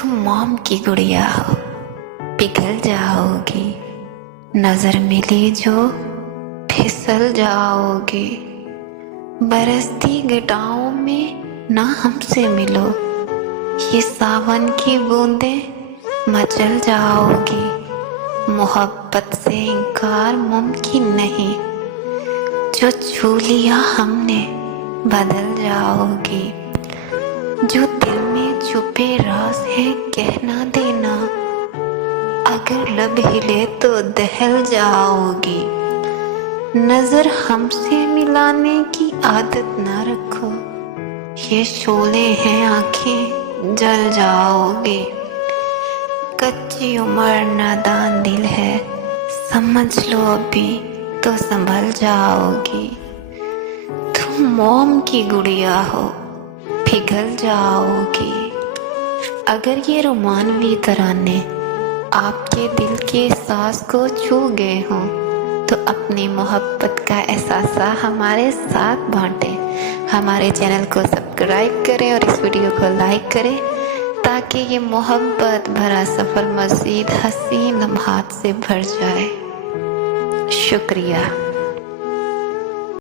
तुम मॉम की गुड़िया हो, पिघल जाओगी। नजर मिली जो फिसल जाओगी। बरसती घटाओं में ना हमसे मिलो, ये सावन की बूंदें मचल जाओगी। मोहब्बत से इनकार मुमकिन नहीं, जो छू लिया हमने बदल जाओगी। जो दिल में छुपे राज है कहना देना, अगर लब हिले तो दहल जाओगी। नजर हमसे मिलाने की आदत ना रखो, ये शोले हैं आंखें जल जाओगे। कच्ची उम्र नादान दिल है, समझ लो अभी तो संभल जाओगी। तुम मॉम की गुड़िया हो, पिघल जाओगी। अगर ये रोमानवी तराने आपके दिल के एहसास को छू गए हों तो अपनी मोहब्बत का एहसास हमारे साथ बांटें। हमारे चैनल को सब्सक्राइब करें और इस वीडियो को लाइक करें ताकि ये मोहब्बत भरा सफ़र मज़ीद हसीन लम्हात से भर जाए। शुक्रिया।